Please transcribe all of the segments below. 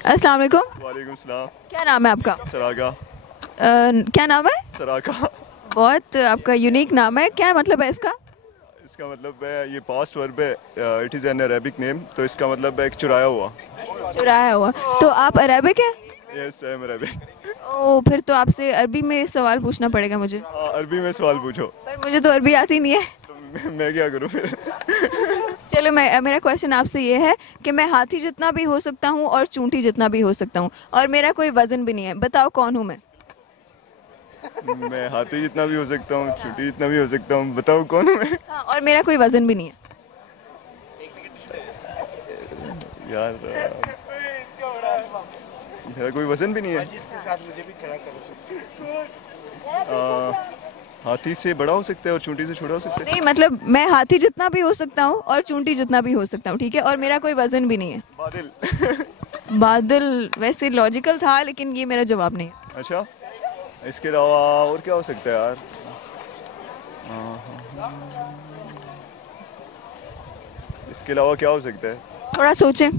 अस्सलाम वालेकुम। वालेकुम सलाम। क्या नाम है आपका? सरागा। क्या नाम है? सरागा। बहुत आपका यूनिक नाम है, क्या मतलब है इसका? इसका मतलब है, ये पास्ट वर्ब है, it is an Arabic name, तो इसका मतलब है एक चुराया हुआ। चुराया हुआ। तो आप अरबिक है? Yes, I am Arabic. Oh, फिर तो आपसे अरबी में सवाल पूछना पड़ेगा मुझे। हाँ, अरबी में सवाल पूछो। पर मुझे तो अरबी आती नहीं है। तो मैं क्या करूँ फिर? चलो, मैं मेरा क्वेश्चन आपसे ये है कि मैं हाथी जितना भी हो सकता हूँ और चूंटी जितना भी हो सकता हूँ, और मेरा कोई वजन भी नहीं है। बताओ कौन हूँ मैं? मैं हाथी जितना भी हो सकता हूँ, चूंटी जितना भी हो सकता हूँ, बताओ कौन हूँ मैं? हाँ, और मेरा कोई वजन भी नहीं है। यार, मेरा कोई वजन भी नहीं है। आ, हाथी से बड़ा हो सकता है और चूंटी से छोटा हो सकता है। नहीं, मतलब मैं हाथी जितना भी हो सकता हूँ और चूंटी जितना भी हो सकता हूँ, ठीक है, और मेरा कोई वजन भी नहीं है। बादल। बादल वैसे लॉजिकल था, लेकिन ये मेरा जवाब नहीं है। अच्छा, इसके अलावा और क्या हो सकता है यार? इसके अलावा क्या हो सकता है? थोड़ा सोचें।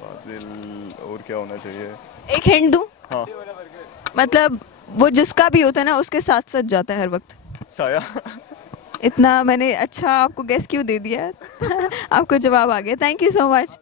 बादल। और क्या होना चाहिए? एक हिंट दूं? हाँ। मतलब वो जिसका भी होता है ना, उसके साथ साथ जाता है हर वक्त। साया। इतना मैंने अच्छा आपको गेस क्यों दे दिया? आपको जवाब आ गया। Thank you so much.